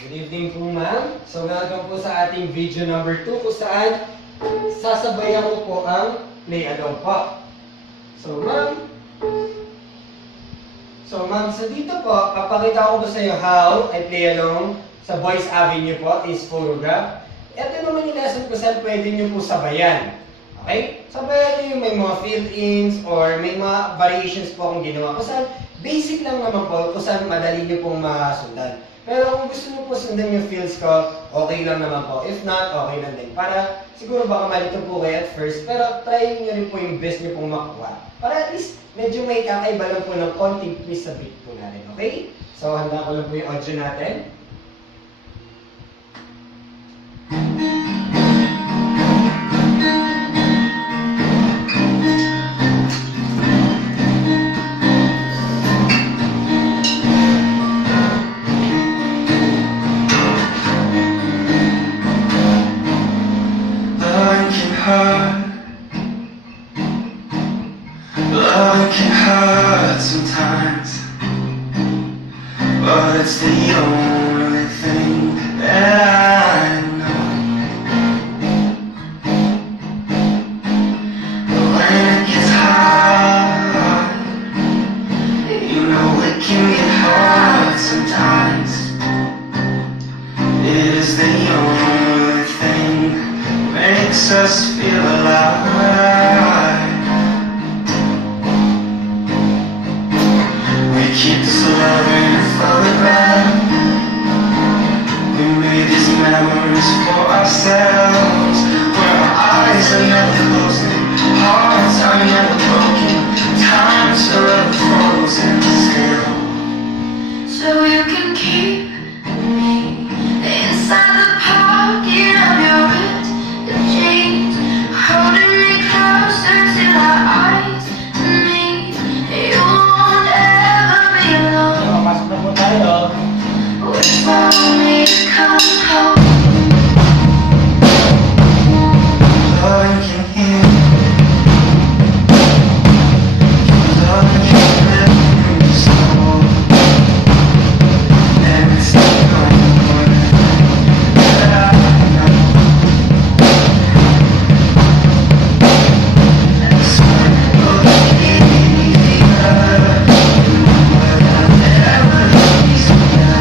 Good evening po, ma'am. So, welcome po sa ating video number 2 kung saan sasabayan ko po ang play along po. So, ma'am, sa dito po, papakita ko po sa iyo how I play along sa Boys Avenue po is photograph. Ito naman yung lesson ko saan pwede nyo po sabayan. Okay? Sabayan nyo yung may mga fill-ins or may mga variations po akong ginawa. Kung saan, basic lang naman po kung saan madali nyo pong masundan. Pero kung gusto nyo po sundan yung feels ko, okay lang naman po. If not, okay lang din. Para siguro baka malito po kayo at first, pero try nyo rin po yung best nyo pong makuha. Para at least medyo may kakaiba lang po ng konting twist sa beat po natin. Okay? So, handa ko lang po yung audio natin. Love can hurt sometimes, but it's the only thing that I know. But when it gets hard, you know it can get hard sometimes. It is the only thing that makes us feel alive. Keep this love in a photograph. We made these memories for ourselves, where our eyes are never closing, hearts are never broken, time's forever frozen still. So you can keep me inside the pocket of your ripped jeans, holding me closer till our eyes meet. You won't ever be alone. Pasok na po tayo. Wait for me to come home. Love can heal. Love can lift me slow. And it's the only that I know. And so it'll be easier. Without ever easier.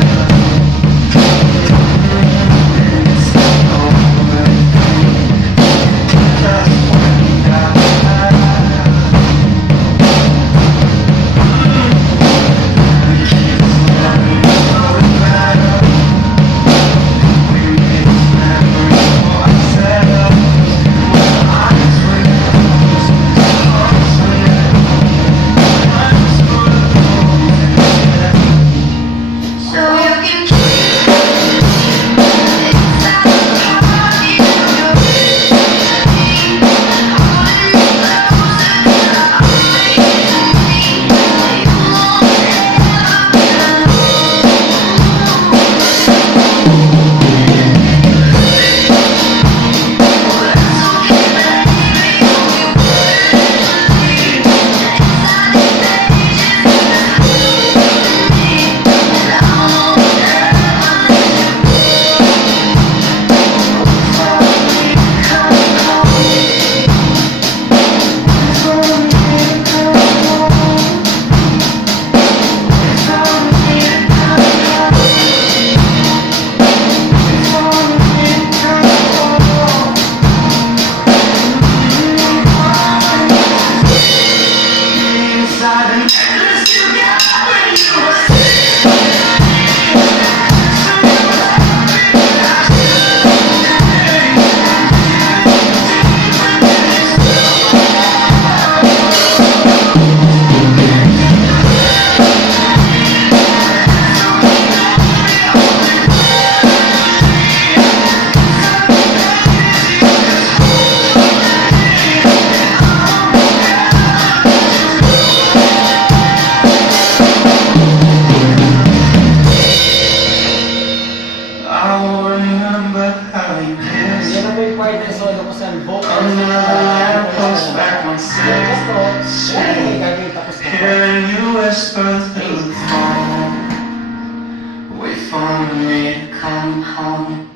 come home.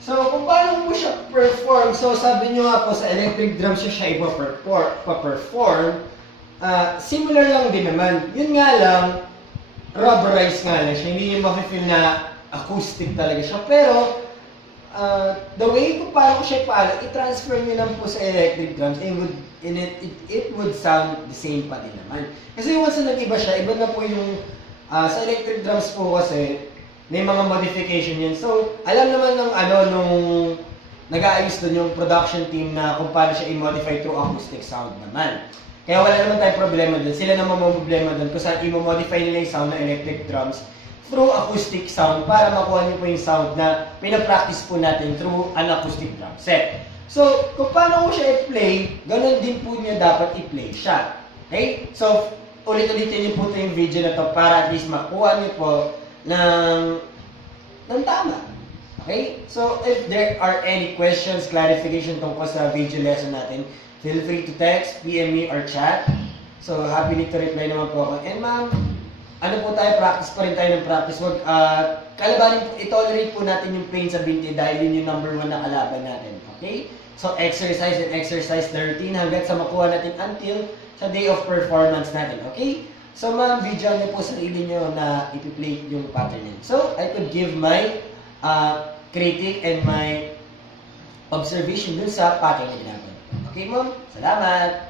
So, kung paano mo siya perform, so sabi nyo nga po sa electric drum siya ipa-perform, similar lang din naman. Yun nga lang, rubberized nga lang siya, hindi nyo mafe-feel na acoustic talaga siya. Pero, the way kung paano ko siya i-transfer nyo lang po sa electric drums, it would sound the same pa din naman. Kasi once na nag-iba siya, iba na po yung, sa electric drums po kasi, may mga modification yun. So, alam naman ng nung nag-aayos dun yung production team na kung paano siya i-modify through acoustic sound naman. Kaya wala naman tayong problema dun. Sila naman may problema dun kung saan i-modify nila yung sound ng electric drums through acoustic sound para makuha niyo po yung sound na pinapractice po natin through an acoustic drum set. So, kung paano ko siya i-play, ganun din po niya dapat i-play siya. Okay? So, ulit-ulitin niyo po ito yung video na to para at least makuha niyo po ng tama. Okay? So, if there are any questions, clarification tungkol sa video lesson natin, feel free to text, PM me, or chat. So, happy to reply naman po ako. And ma'am, ano po tayo, practice pa rin tayo ng practice. Wag, kalabanin po, i-tolerate po natin yung pain sa binti dahil yun yung number 1 na kalaban natin. Okay? So, exercise and exercise the routine hanggat sa makuha natin until sa day of performance natin. Okay? So, ma'am, video niyo po sarili niyo na ipi-play yung pattern niyo. So, I could give my critique and my observation dun sa pattern na ginagawa. Okay, ma'am? Salamat!